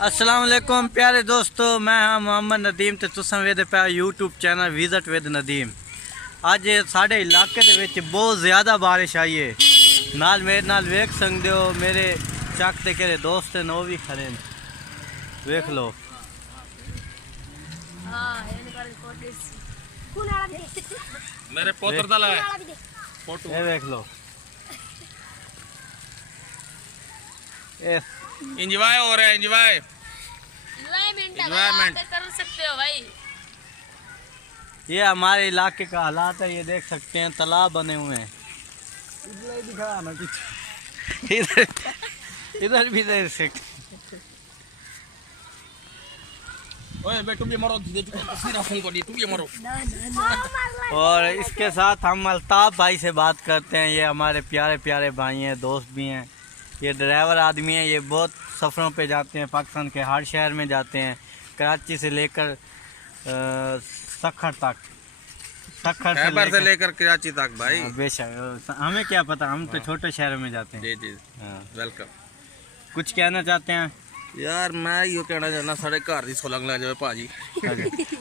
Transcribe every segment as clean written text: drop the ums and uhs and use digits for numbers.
अस्सलाम वालेकुम प्यारे दोस्तों, मैं हाँ मोहम्मद नदीम ते तुसां वेखदे पे YouTube channel visit with Nadeem. अज साढ़े इलाके दे विच बहुत ज़्यादा बारिश आई है। नाल मेरे नाल वेख सकते हो, मेरे चक ते केरे दोस्त हैं वो भी खड़े हैं, वेख लो। मेरे पोतर दला है फोटो ये देख लो, एंजॉय हो रहा है, एंजॉयमेंट कर सकते हो भाई। ये हमारे इलाके का हालात है, ये देख सकते हैं तालाब बने हुए हैं। इधर इधर भी देख सकते। ओए बेटू भी मरो, तस्वीर फोन कर दी, तू भी मरो। और इसके साथ हम अल्ताफ भाई से बात करते हैं। ये हमारे प्यारे प्यारे भाई हैं, दोस्त भी हैं। ये ड्राइवर आदमी हैं, ये बहुत सफ़रों पे जाते हैं, पाकिस्तान के हर शहर में जाते हैं, कराची से लेकर सखर तक, खैबर से लेकर कराची तक भाई। बेशक, हमें क्या पता, हम तो छोटे शहरों में जाते हैं। जी जी, वेलकम। कुछ कहना चाहते हैं? यार मैं यो कहना चाहना, साढ़े घर की सोलंग लग जाए भाजी।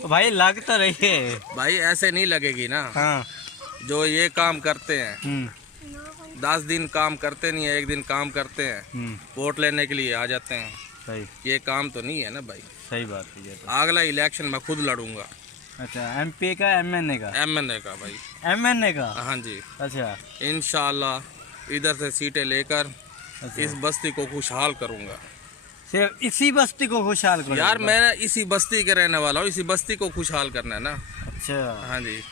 भाई लग तो रही है भाई, ऐसे नहीं लगेगी ना। हाँ। जो ये काम करते हैं 10 दिन काम करते नहीं है, एक दिन काम करते हैं, वोट लेने के लिए आ जाते हैं। सही, ये काम तो नहीं है ना भाई। सही बात है ये तो। अगला इलेक्शन मैं खुद लड़ूंगा। अच्छा, एमपी का एमएनए का? एमएनए का भाई। एमएनए का? हाँ जी, अच्छा, इंशाल्लाह इधर से सीटें लेकर अच्छा। इस बस्ती को खुशहाल करूंगा। सिर्फ इसी बस्ती को खुशहाल करो? यार मैं इसी बस्ती के रहने वाला हूँ, इसी बस्ती को खुशहाल करना है ना। अच्छा। हाँ जी,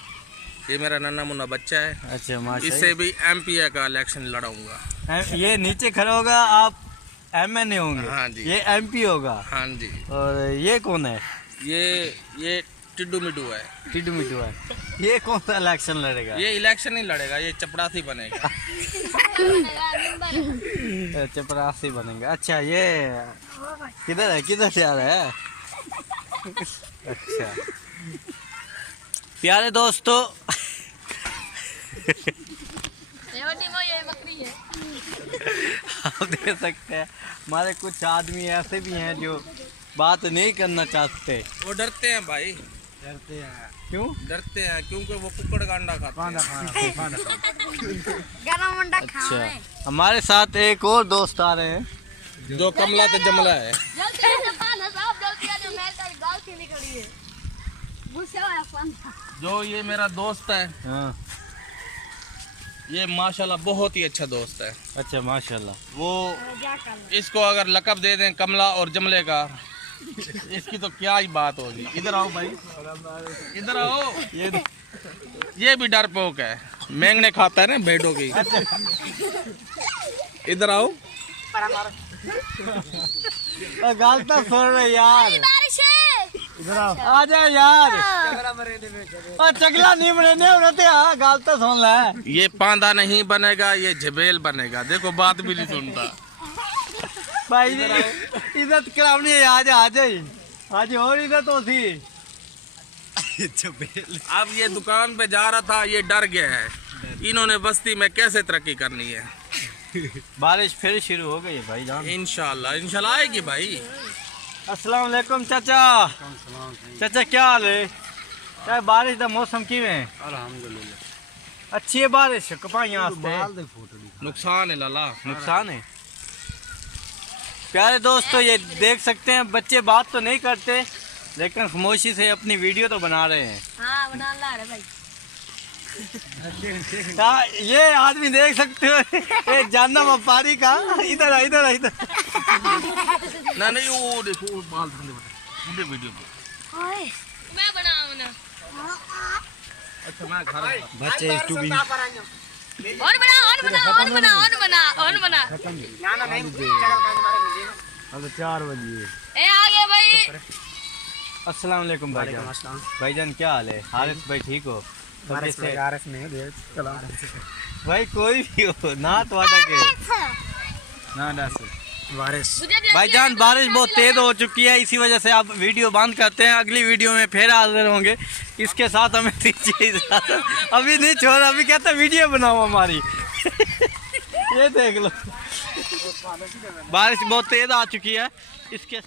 ये मेरा नन्ना मुन्ना बच्चा है। अच्छा, माशाल्लाह। इससे भी एमपीए का इलेक्शन लड़ाऊंगा। ये नीचे खड़ा होगा, आप एमएनए होंगे। हाँ जी। ये एमपी होगा। हाँ जी। और ये कौन है? ये टिड्डू मिड्डू है। टिड्डू मिड्डू है। ये कौन सा इलेक्शन लड़ेगा? ये इलेक्शन नहीं लड़ेगा, ये चपड़ासी बनेगा। चपरासी बनेगा। अच्छा, ये किधर है, किधर से आ रहा है? अच्छा प्यारे दोस्तों, आप देख सकते हैं हमारे कुछ आदमी ऐसे भी हैं जो बात नहीं करना चाहते। वो डरते हैं भाई। डरते हैं? क्यों डरते हैं? क्योंकि वो कुकड़ का अंडा खाते हैं। अच्छा, हमारे साथ एक और दोस्त आ रहे हैं जो कमला तो जमला है। जो ये मेरा दोस्त है, हाँ। ये माशाल्लाह बहुत ही अच्छा दोस्त है। अच्छा, माशाल्लाह। वो इसको अगर लकब दे दें कमला और जमले का, इसकी तो क्या ही बात होगी। इधर आओ भाई, इधर आओ। ये भी डरपोक है, मेंगने खाता है ना भेड़ों की। इधर आओ। गाल तो सुन रहे यार, इधर आओ, आ जा यार। चगला नहीं बने रहते, हाँ गाल तो सुन ले। ये पांदा नहीं बनेगा, ये झबेल बनेगा। देखो बात भी नहीं सुनता भाई। इज्जत करावनी है, आज आज आज और इज्जत होती। अब ये दुकान पे जा रहा था, ये डर गया है। इन्होंने बस्ती में कैसे तरक्की करनी है। बारिश फिर शुरू हो गई है भाई जान। इंशाल्लाह इंशाल्लाह आएगी भाई। अस्सलाम वालेकुम चाचा। चाचा क्या हाल है? क्या बारिश का मौसम किवें? अल्हम्दुलिल्लाह अच्छी है बारिश कपाइयां वास्ते? नुकसान है लाला, नुकसान है। प्यारे दोस्तों, ये देख सकते हैं बच्चे बात तो नहीं करते, लेकिन खामोशी से अपनी वीडियो तो बना रहे हैं। हाँ, बना ला रहे भाई। ये आदमी देख सकते हो, एक जानना व्यापारी का। इधर आ, इधर आ, इधर। ना नहीं, वो देखो बाल धंधे वीडियो पे। मैं बनाऊं ना। अच्छा मैं खा रहा हूं। बच्चे यूट्यूबिंग। और बना, और बना, और बना, और बना, और बना। अब 4 बजे। ए आगे भाई। अस्सलाम वालेकुम भाईजान। भाईजान क्या हाल है? हारिस भाई ठीक हो? भाई कोई भी हो ना, तुम्हारा के ना दस भाईजान। बारिश बहुत तेज हो चुकी है, इसी वजह से आप वीडियो बंद करते हैं। अगली वीडियो में फिर हाजिर होंगे। इसके साथ हमें अभी नहीं छोड़, अभी कहता वीडियो बनाओ हमारी। ये देख लो, बारिश बहुत तेज आ चुकी है। इसके